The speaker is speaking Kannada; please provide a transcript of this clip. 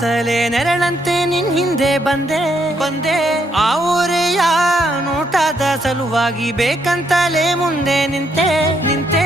ಅಂತಲೇ ನೆರಳಂತೆ ನಿನ್ ಹಿಂದೆ ಬಂದೆ ಆ ಊರೆಯ ನೋಟದ ಸಲುವಾಗಿ ಬೇಕಂತಲೇ ಮುಂದೆ ನಿಂತೆ